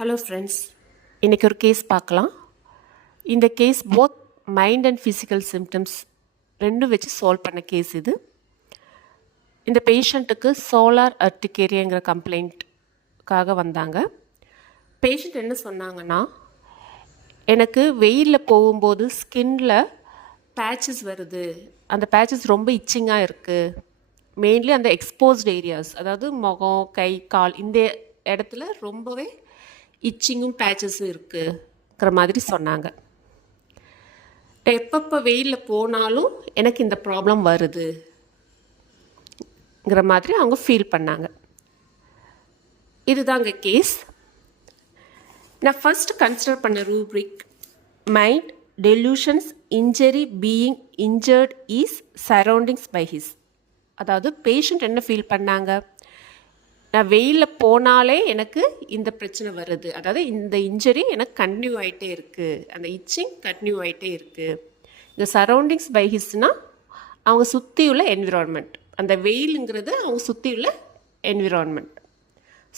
Hello friends, இன்றைக்கி ஒரு case பார்க்கலாம். இந்த case both mind and physical symptoms ரெண்டும் வச்சு சால்வ் பண்ண கேஸ் இது. இந்த பேஷண்ட்டுக்கு சோலார் அர்டிகேரியாங்கிற கம்ப்ளைண்ட்காக வந்தாங்க. பேஷண்ட் என்ன சொன்னாங்கன்னா, எனக்கு வெயிலில் போகும்போது ஸ்கின்ல பேச்சஸ் வருது, அந்த பேச்சஸ் ரொம்ப இச்சிங்காக இருக்குது. மெயின்லி அந்த எக்ஸ்போஸ்ட் ஏரியாஸ், அதாவது முகம், கை, கால், இந்த இடத்துல ரொம்பவே இச்சிங்கும் பேச்சஸும் இருக்குங்கிற மாதிரி சொன்னாங்க. எப்பப்போ வெயிலில் போனாலும் எனக்கு இந்த ப்ராப்ளம் வருதுங்கிற மாதிரி அவங்க ஃபீல் பண்ணாங்க. இதுதாங்க கேஸ். நான் ஃபர்ஸ்ட் கன்சிடர் பண்ண rubric mind, delusions, injury, being injured is surroundings by his. அதாவது பேஷண்ட் என்ன ஃபீல் பண்ணாங்க, நான் வெயிலில் போனாலே எனக்கு இந்த பிரச்சனை வருது, அதாவது இந்த இன்ஜரி எனக்கு கன்டினியூ ஆகிட்டே இருக்குது, அந்த இச்சிங் கன்டினியூ ஆகிட்டே இருக்குது. இந்த சரௌண்டிங்ஸ் பை ஹிஸ்னால் அவங்க சுற்றியுள்ள என்விரான்மெண்ட், அந்த வெயிலுங்கிறது அவங்க சுற்றியுள்ள என்விரான்மெண்ட்.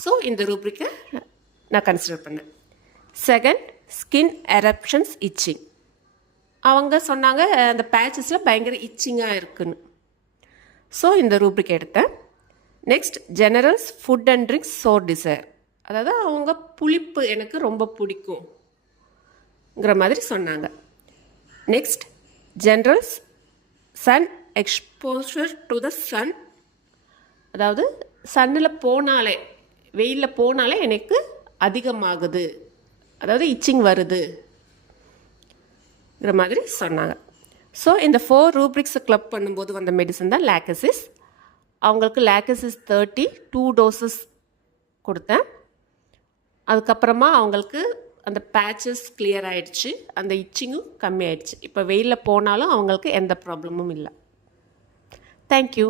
ஸோ இந்த ரூப்ரிக்கை நான் கன்சிடர் பண்ணேன். Second, skin eruptions, itching. அவங்க சொன்னாங்க அந்த பேச்சஸில் பயங்கர இச்சிங்காக இருக்குன்னு. ஸோ இந்த ரூப்ரிக் எடுத்தேன். Next, generals, food and drinks, sour desire. அதாவது அவங்க புளிப்பு எனக்கு ரொம்ப பிடிக்கும்ங்கிற மாதிரி சொன்னாங்க. Next, generals, sun exposure to the sun. அதாவது சன்னில் போனாலே, வெயிலில் போனாலே எனக்கு அதிகமாகுது, அதாவது இச்சிங் வருதுங்கிற மாதிரி சொன்னாங்க. ஸோ இந்த 4 ரூப்ரிக்ஸை கிளப் பண்ணும்போது வந்த மெடிசன் தான் லாக்கசிஸ். அவங்களுக்கு லாக்கசிஸ் 30 2 டோசஸ் கொடுத்தேன். அதுக்கப்புறமா அவங்களுக்கு அந்த பேச்சஸ் கிளியர் ஆகிடுச்சு, அந்த இச்சிங்கும் கம்மி ஆயிடுச்சு. இப்போ வெயிலில் போனாலும் அவங்களுக்கு எந்த ப்ராப்ளமும் இல்லை. தேங்க்யூ.